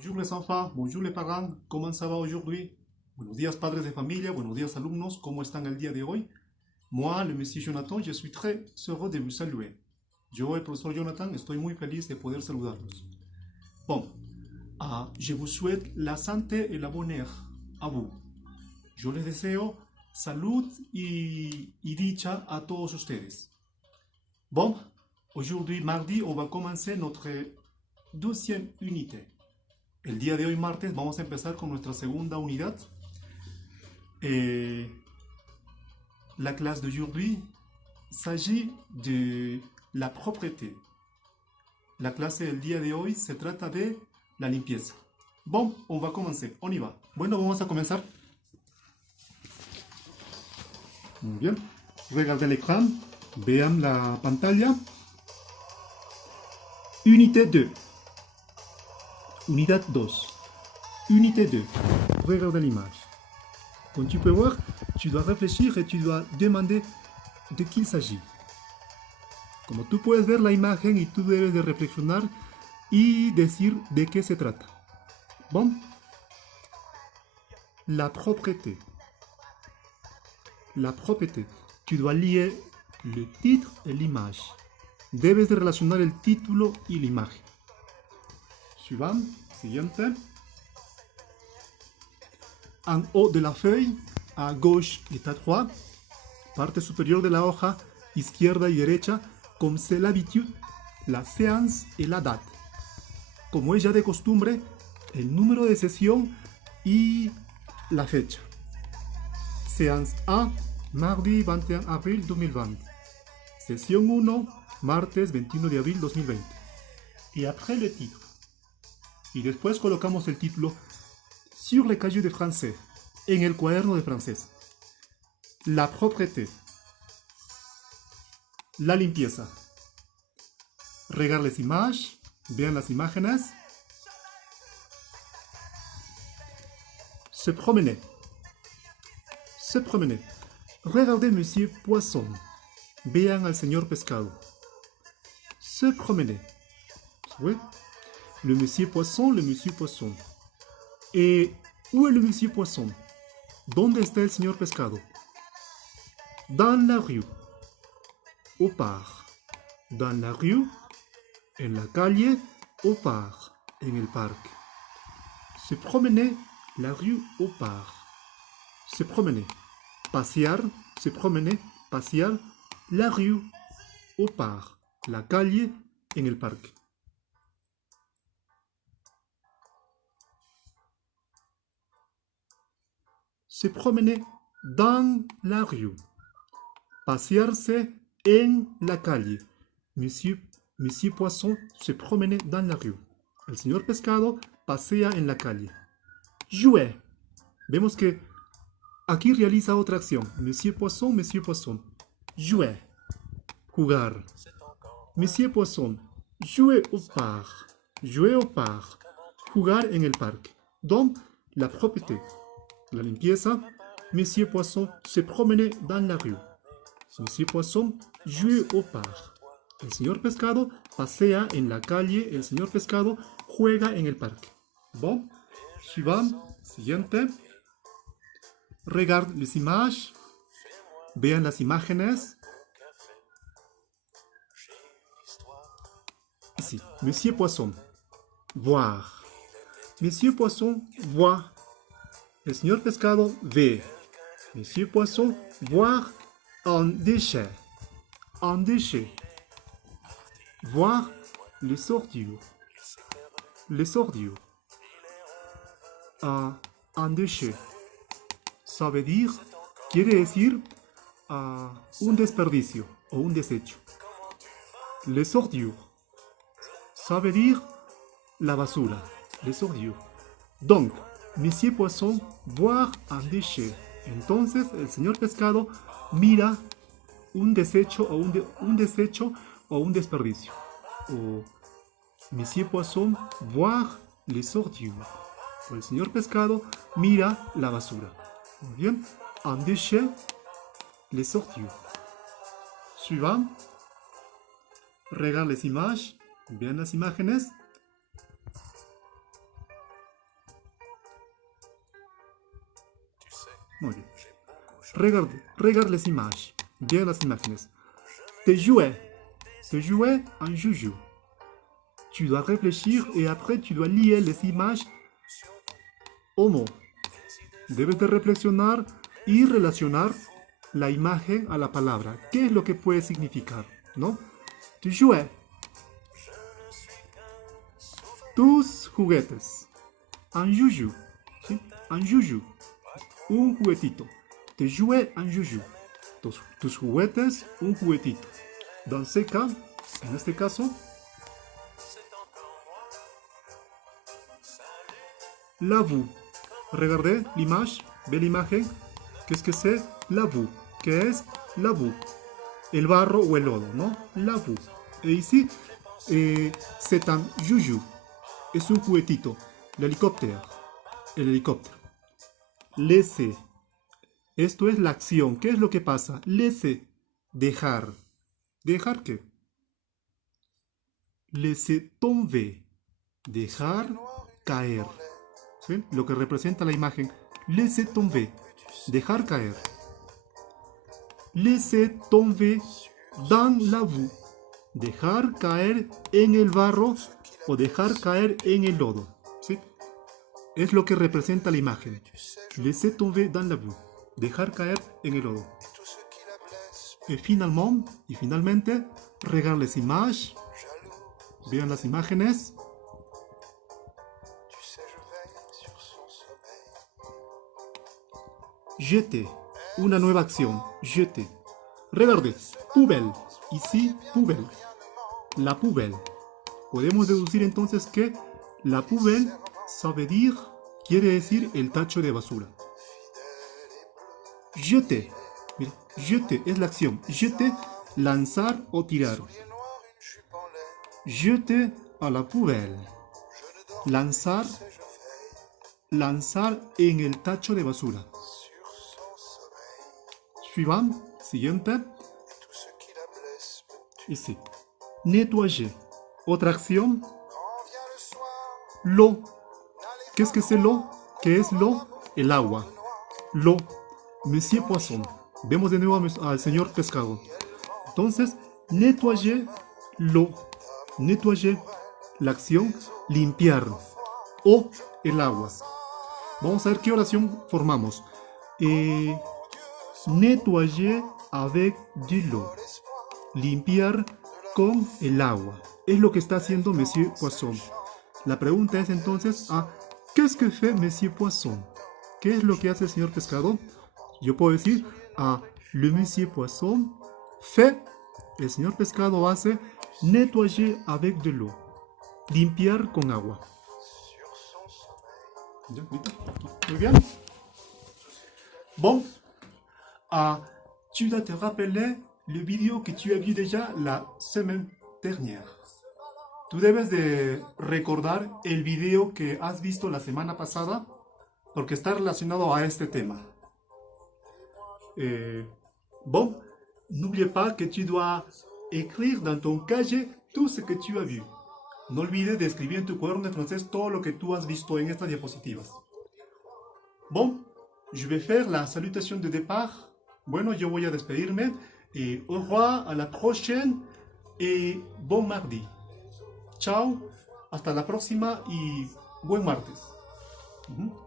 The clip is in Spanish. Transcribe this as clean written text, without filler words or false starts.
Bonjour les enfants, bonjour les parents, ¿cómo ça va aujourd'hui? Buenos días padres de familia, buenos días alumnos, ¿cómo están el día de hoy? Moi, le monsieur Jonathan, je suis très heureux de vous saluer. Yo, el profesor Jonathan, estoy muy feliz de poder saludarlos. Bon, je vous souhaite la santé et la bonheur a vous. Yo les deseo salud y dicha a todos ustedes. Bon, aujourd'hui, mardi, on va commencer notre deuxième unité. El día de hoy, martes, vamos a empezar con nuestra segunda unidad. La clase d'aujourd'hui s'agit de la propreté. La clase del día de hoy se trata de la limpieza. Bon, on va commencer. On y va. Bueno, vamos a comenzar. Muy bien. Regardez l'écran. Vean la pantalla. Unité 2. Unidad 2. Unité 2. Regardez l'image. Comme tu peux voir, tu dois réfléchir et tu dois demander de qui il s'agit. Como tú puedes ver la imagen y tú debes de reflexionar y decir de qué se trata. Bon. La propreté. La propreté. Tu dois lier le titre et l'image. Debes de relacionar el título y la imagen. Suivant. Siguiente. En haut de la feuille, à gauche et à droite, parte supérieure de la hoja, izquierda y derecha, comme c'est l'habitude, la séance et la date. Como es ya de costumbre, el número de sesión y la fecha. Séance 1, mardi 21 avril 2020. Sesión 1, martes 21 de abril 2020. Y après le titre. Y después colocamos el título sur le cahier de français, en el cuaderno de francés. La propreté. La limpieza. Regarde les images. Vean las imágenes. Se promener. Se promener. Regardez Monsieur Poisson. Vean al señor pescado. Se promener. Oui. Le Monsieur Poisson, le Monsieur Poisson. Et où est le Monsieur Poisson? ¿Dónde está el señor pescado? Dans la rue. Au parc. Dans la rue. En la calle. Au parc. En el parque. Se promener la rue au parc. Se promener. Pasear. Se promener. Pasear. La rue au parc. La calle en el parque. Se promener dans la rue. Pasearse en la calle. Monsieur Poisson se promenait dans la rue. El señor pescado pasea en la calle. Jouer. Vemos que aquí realiza otra acción. Monsieur Poisson. Jouer. Jugar. Monsieur Poisson. Jouer au parc. Jouer au parc. Jugar en el parque. Donc, la propreté. La limpieza. Monsieur Poisson se promenait dans la rue. Monsieur Poisson jouait au parc. El señor pescado pasea en la calle. El señor pescado juega en el parque. Bon, suivant, siguiente. Regarde les images. Vean las imágenes. Ici, Monsieur Poisson. Voir. Monsieur Poisson voit. El señor pescado ve. Monsieur Poisson voir un déchet. Un déchet. Voir les ordures. Les ordures. Un déchet. Ça veut dire, quiere decir un desperdicio o un desecho. Les ordures. Ça veut dire la basura. Les ordures. Donc, Monsieur Poisson voir un déchet. Entonces, el señor pescado mira un desecho o un desperdicio. O Monsieur Poisson voir les ordures. O el señor pescado mira la basura. Muy bien. Un déchet, les ordures. Suivant. Regarde les images. Vean las imágenes. Muy bien. Regarde les images. Bien las imágenes. Te jouais un joujou. Tu dois réfléchir et après tu dois lier les images au mot. Debes de reflexionar y relacionar la imagen a la palabra. ¿Qué es lo que puede significar? ¿No? Tu jouais. Tus juguetes. Un joujou. ¿Sí? Un joujou. Un juguetito. Te jouais un joujou. Tus juguetes, un juguetito. Dans ce cas, en este caso, la boue. Regardez l'image, belle imagen. Qu'est-ce que c'est? La boue. ¿Qué es la boue? El barro o el lodo, ¿no? La boue. Et ici, c'est un joujou. Es un juguetito. L'hélicoptère. El helicóptero. Laisser. Esto es la acción. ¿Qué es lo que pasa? Laisser. Dejar. ¿Dejar qué? Laisser tomber. Dejar caer. ¿Sí? Lo que representa la imagen. Laisser tomber. Dejar caer. Laisser tomber dans la boue. Dejar caer en el barro o dejar caer en el lodo. ¿Sí? Es lo que representa la imagen. Laisser tomber dans la boue. Dejar caer en el lodo. Y finalmente, regarde les images. Vean las imágenes. Jeter. Una nueva acción. Jeter. Regardez. Poubelle. Ici, poubelle. La poubelle. Podemos deducir entonces que la poubelle quiere decir el tacho de basura. Jeter. Mira, jeter es la acción. Jeter, lanzar o tirar. Jeter a la poubelle. Lanzar en el tacho de basura. Siguiente. Ici. Nettoyer. Otra acción. L'eau. Qu'est-ce que c'est l'eau? ¿Qué es l'eau? El agua. L'eau. Monsieur Poisson. Vemos de nuevo al señor pescado. Entonces, nettoyer l'eau. Nettoyer. La acción. Limpiar. O el agua. Vamos a ver qué oración formamos. Nettoyer avec de l'eau. Limpiar con el agua. Es lo que está haciendo Monsieur Poisson. La pregunta es entonces, ¿qu'est-ce que fait Monsieur Poisson? ¿Qué es lo que hace el señor pescado? Yo puedo decir, le Monsieur Poisson fait, el señor pescado hace, nettoyer avec de l'eau. Limpiar con agua. Muy bien. Bon. Tu dois te rappeler le vidéo que tu as vu déjà la semaine dernière. Tú debes de recordar el video que has visto la semana pasada porque está relacionado a este tema. Bon, n'oublie pas que tu dois écrire dans ton cahier tout ce que tu as vu. No olvides de escribir en tu cuaderno de francés todo lo que tú has visto en estas diapositivas. Bon, je vais faire la salutation de départ. Bueno, yo voy a despedirme. Au revoir, à la prochaine et bon mardi. Chao, hasta la próxima y buen martes.